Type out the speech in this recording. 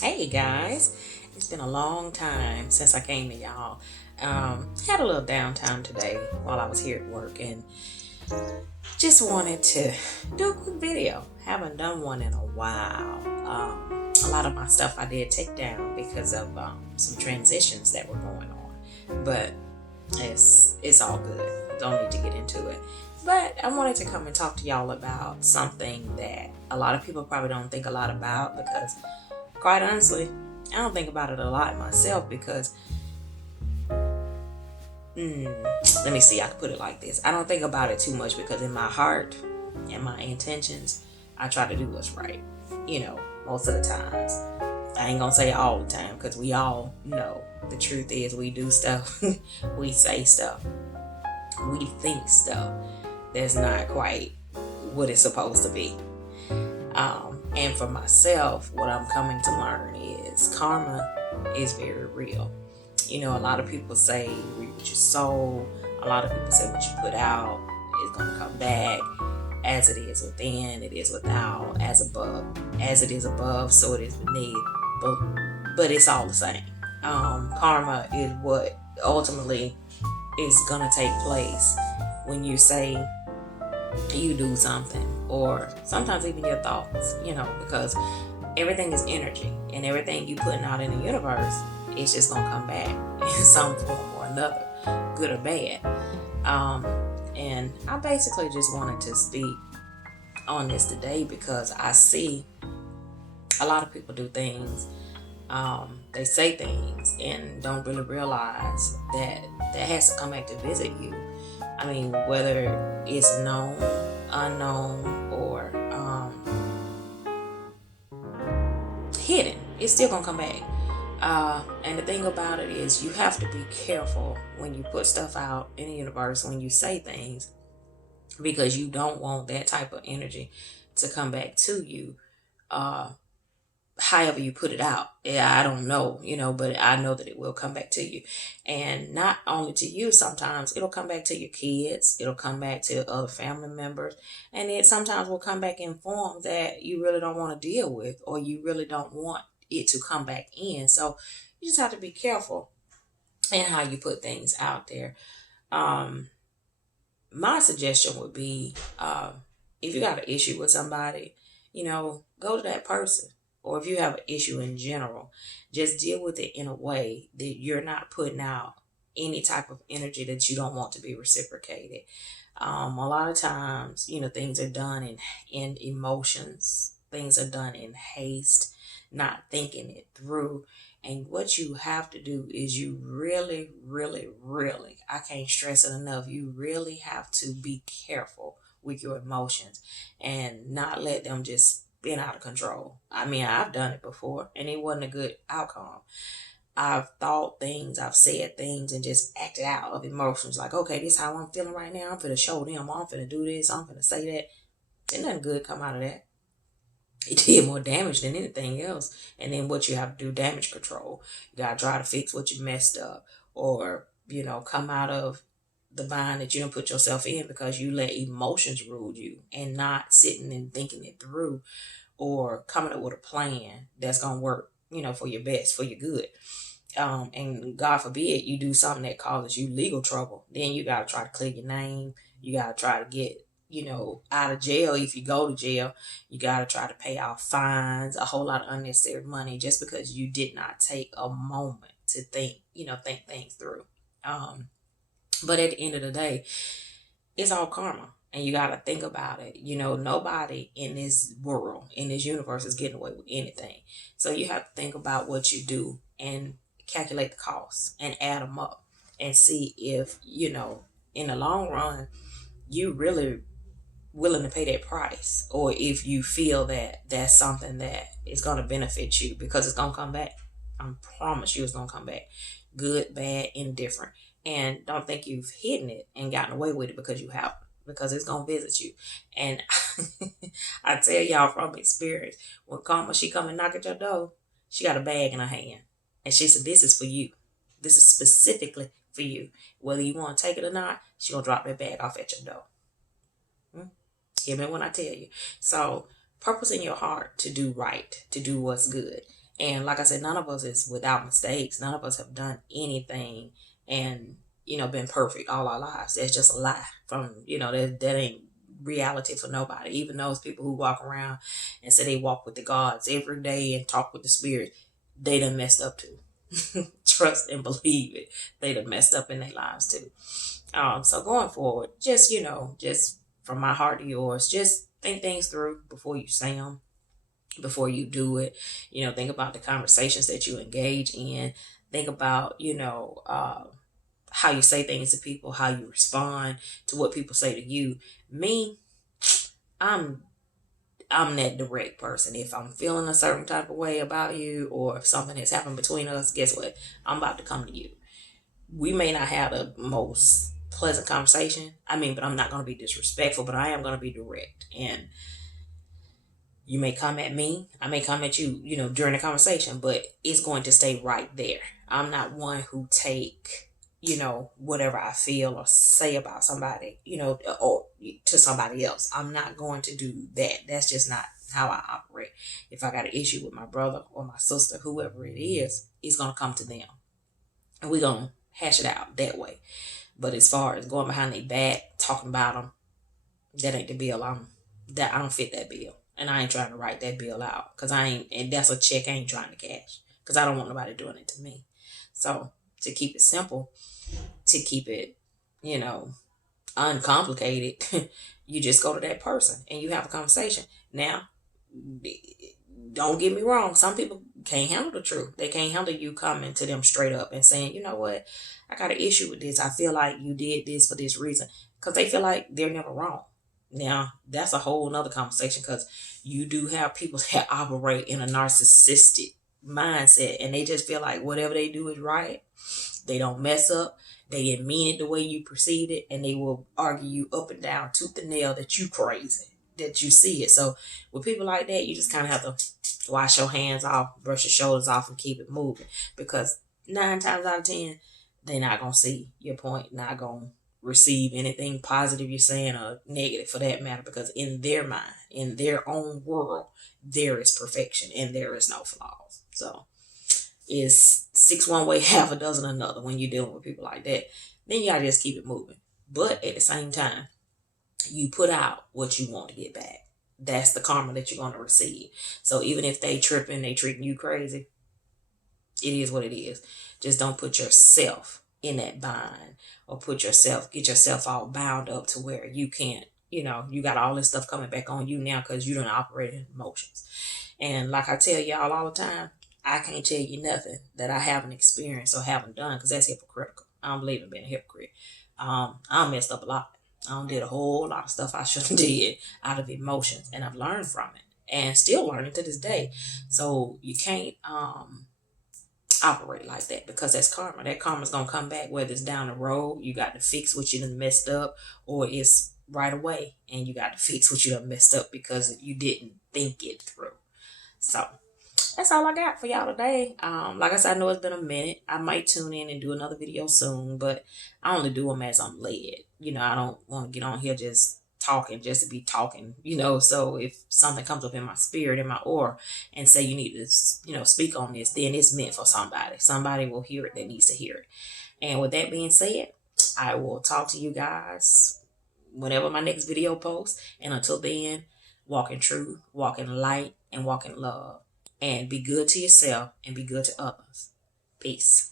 Hey guys, it's been a long time since I came to y'all. Had a little downtime today while I was here at work and just wanted to do a quick video. Haven't done one in a while. A lot of my stuff I did take down because of some transitions that were going on, but it's all good. Don't need to get into it. But I wanted to come and talk to y'all about something that a lot of people probably don't think a lot about because quite honestly, I don't think about it a lot myself because, let me see, I can put it like this. I don't think about it too much because in my heart and my intentions, I try to do what's right. Most of the times. I ain't gonna say all the time because we all know the truth is we do stuff, we say stuff, we think stuff that's not quite what it's supposed to be. And for myself, what I'm coming to learn is karma is very real. A lot of people say reap what you sow. A lot of people say what you put out is going to come back. As it is within, it is without. As it is above, so it is beneath. But it's all the same. Karma is what ultimately is going to take place when you say you do something, or sometimes even your thoughts, because everything is energy and everything you putting out in the universe is just gonna come back in some form or another, good or bad. And I basically just wanted to speak on this today because I see a lot of people do things, they say things and don't really realize that has to come back to visit you. I mean, whether it's known, unknown, or hidden, it's still gonna come back. And the thing about it is, you have to be careful when you put stuff out in the universe, when you say things, because you don't want that type of energy to come back to you. However you put it out. Yeah, I don't know, but I know that it will come back to you. And not only to you, sometimes it'll come back to your kids, it'll come back to other family members, and it sometimes will come back in form that you really don't want to deal with, or you really don't want it to come back in. So you just have to be careful in how you put things out there. My suggestion would be, if you got an issue with somebody, go to that person. Or if you have an issue in general, just deal with it in a way that you're not putting out any type of energy that you don't want to be reciprocated. A lot of times, things are done in emotions, things are done in haste, not thinking it through. And what you have to do is you really, really, really, I can't stress it enough, you really have to be careful with your emotions and not let them just spin out of control. I mean, I've done it before and it wasn't a good outcome. I've thought things, I've said things, and just acted out of emotions. Like, okay, this is how I'm feeling right now. I'm finna show them. I'm finna do this. I'm finna say that. Ain't nothing good come out of that. It did more damage than anything else. And then what you have to do, damage control. You gotta try to fix what you messed up, or come out of the bind that you don't put yourself in because you let emotions rule you and not sitting and thinking it through, or coming up with a plan that's gonna work, for your best, for your good. And God forbid you do something that causes you legal trouble, then you gotta try to clear your name. You gotta try to get, out of jail. If you go to jail, you gotta try to pay off fines, a whole lot of unnecessary money, just because you did not take a moment to think things through. But at the end of the day, it's all karma. And you got to think about it. Nobody in this world, in this universe, is getting away with anything. So you have to think about what you do and calculate the costs and add them up and see if, in the long run, you really willing to pay that price, or if you feel that that's something that is going to benefit you, because it's going to come back. I promise you it's going to come back. Good, bad, indifferent. And don't think you've hidden it and gotten away with it, because you haven't, because it's going to visit you. And I tell y'all from experience, when karma, she come and knock at your door, she got a bag in her hand. And she said, this is for you. This is specifically for you. Whether you want to take it or not, she going to drop that bag off at your door. Hear me when I tell you. So, purpose in your heart to do right, to do what's good. And like I said, none of us is without mistakes. None of us have done anything and, been perfect all our lives. That's just a lie from, that ain't reality for nobody. Even those people who walk around and say they walk with the gods every day and talk with the spirit, they done messed up too. Trust and believe it. They done messed up in their lives too. So going forward, just, just from my heart to yours, just think things through before you say them, before you do it. Think about the conversations that you engage in. Think about, how you say things to people, how you respond to what people say to you. Me, I'm that direct person. If I'm feeling a certain type of way about you, or if something has happened between us, guess what? I'm about to come to you. We may not have the most pleasant conversation. But I'm not going to be disrespectful, but I am going to be direct. And you may come at me, I may come at you, during the conversation, but it's going to stay right there. I'm not one who take, whatever I feel or say about somebody, or to somebody else. I'm not going to do that. That's just not how I operate. If I got an issue with my brother or my sister, whoever it is, it's going to come to them. And we're going to hash it out that way. But as far as going behind their back, talking about them, that ain't the bill. I don't fit that bill. And I ain't trying to write that bill out. And that's a check I ain't trying to cash. Because I don't want nobody doing it to me. So, to keep it simple, to keep it, uncomplicated, you just go to that person and you have a conversation. Now, don't get me wrong. Some people can't handle the truth. They can't handle you coming to them straight up and saying, you know what, I got an issue with this. I feel like you did this for this reason. Because they feel like they're never wrong. Now, that's a whole nother conversation, because you do have people that operate in a narcissistic mindset, and they just feel like whatever they do is right. They don't mess up. They didn't mean it the way you perceived it, and they will argue you up and down, tooth and nail, that you crazy, that you see it. So with people like that, you just kind of have to wash your hands off, brush your shoulders off, and keep it moving, because 9 times out of 10, they're not going to see your point, not going to receive anything positive you're saying, or negative for that matter, because in their mind, in their own world, there is perfection and there is no flaws. So it's 6 one way, half a dozen another when you're dealing with people like that. Then you gotta just keep it moving. But at the same time, you put out what you want to get back. That's the karma that you're going to receive. So even if they tripping, they treating you crazy, it is what it is. Just don't put yourself in that bind, or get yourself all bound up to where you can't, you got all this stuff coming back on you now because you don't operate in emotions. And like I tell y'all all the time, I can't tell you nothing that I haven't experienced or haven't done, because that's hypocritical. I don't believe in being a hypocrite. I messed up a lot. I did a whole lot of stuff I shouldn't did out of emotions, and I've learned from it, and still learning to this day. So you can't operate like that, because that's karma. That karma's gonna come back, whether it's down the road, you got to fix what you done messed up, or it's right away and you got to fix what you done messed up because you didn't think it through. So that's all I got for y'all today. Like I said, I know it's been a minute. I might tune in and do another video soon, but I only do them as I'm led. I don't want to get on here just talking just to be talking, so if something comes up in my spirit, in my aura, and say you need to, speak on this, then it's meant for somebody. Somebody will hear it that needs to hear it. And with that being said, I will talk to you guys whenever my next video posts. And until then, walk in truth, walk in light, and walk in love. And be good to yourself and be good to others. Peace.